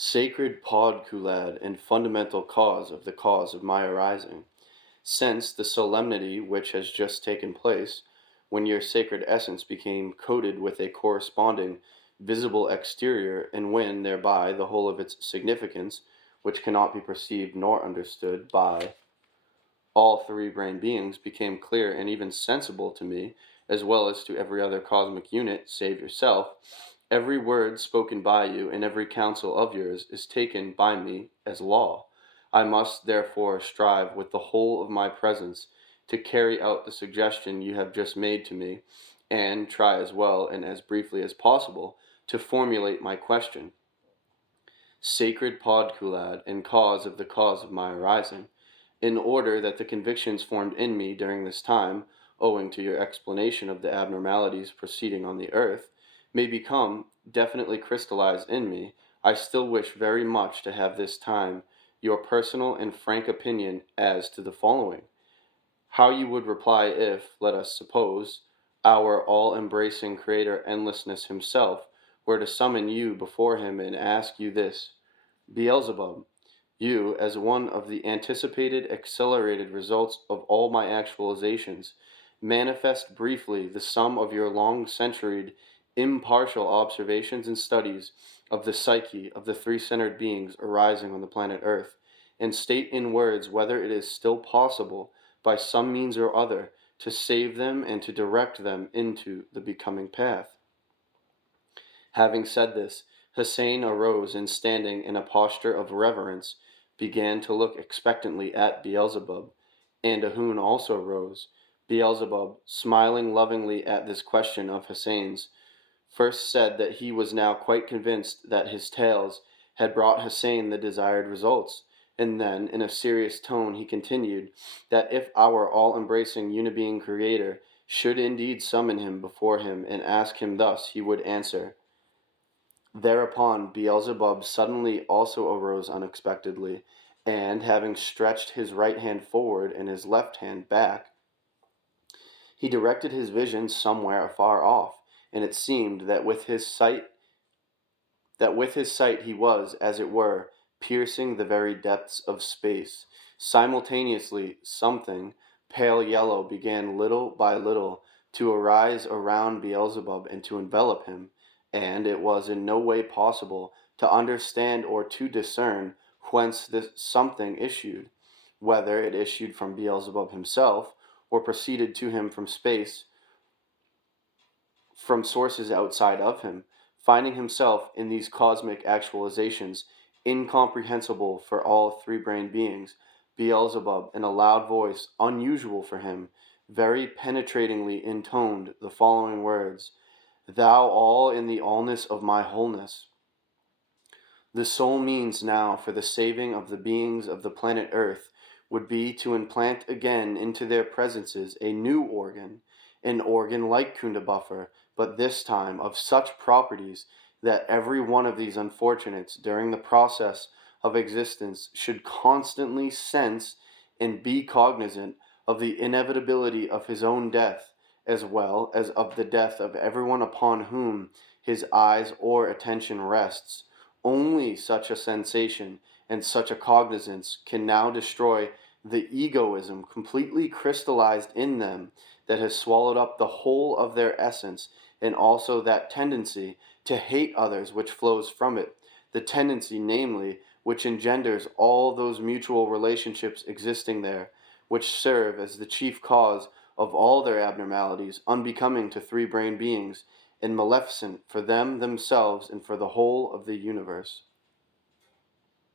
sacred podculad and fundamental cause of the cause of my arising. Since the solemnity which has just taken place, when your sacred essence became coated with a corresponding visible exterior, and when thereby the whole of its significance, which cannot be perceived nor understood by all three brain beings, became clear and even sensible to me, as well as to every other cosmic unit, save yourself, every word spoken by you and every counsel of yours is taken by me as law. I must therefore strive with the whole of my presence to carry out the suggestion you have just made to me, and try as well and as briefly as possible to formulate my question. Sacred podculad and cause of the cause of my arising, in order that the convictions formed in me during this time, owing to your explanation of the abnormalities proceeding on the earth, may become definitely crystallized in me, I still wish very much to have this time your personal and frank opinion as to the following. How you would reply if, let us suppose, our all-embracing Creator Endlessness himself were to summon you before him and ask you this: Beelzebub, you, as one of the anticipated accelerated results of all my actualizations, manifest briefly the sum of your long-centuried, impartial observations and studies of the psyche of the three-centered beings arising on the planet Earth, and state in words whether it is still possible, by some means or other, to save them and to direct them into the becoming path. Having said this, Hussein arose and, standing in a posture of reverence, began to look expectantly at Beelzebub, and Ahun also rose. Beelzebub, smiling lovingly at this question of Hussein's, first said that he was now quite convinced that his tales had brought Hussein the desired results, and then, in a serious tone, he continued that if our all-embracing unibeing Creator should indeed summon him before him and ask him thus, he would answer. Thereupon Beelzebub suddenly also arose unexpectedly, and, having stretched his right hand forward and his left hand back, he directed his vision somewhere afar off, and it seemed that with his sight he was, as it were, piercing the very depths of space. Simultaneously, something pale yellow began little by little to arise around Beelzebub and to envelop him, and it was in no way possible to understand or to discern whence this something issued, whether it issued from Beelzebub himself, or proceeded to him from space, from sources outside of him. Finding himself in these cosmic actualizations incomprehensible for all three-brained beings, Beelzebub, in a loud voice, unusual for him, very penetratingly intoned the following words: Thou all in the allness of my wholeness. The sole means now for the saving of the beings of the planet Earth would be to implant again into their presences a new organ, an organ like Kundabuffer, but this time of such properties that every one of these unfortunates during the process of existence should constantly sense and be cognizant of the inevitability of his own death, as well as of the death of everyone upon whom his eyes or attention rests. Only such a sensation and such a cognizance can now destroy the egoism completely crystallized in them that has swallowed up the whole of their essence, and also that tendency to hate others which flows from it, the tendency, namely, which engenders all those mutual relationships existing there, which serve as the chief cause of all their abnormalities, unbecoming to three-brained beings, and maleficent for them themselves and for the whole of the universe.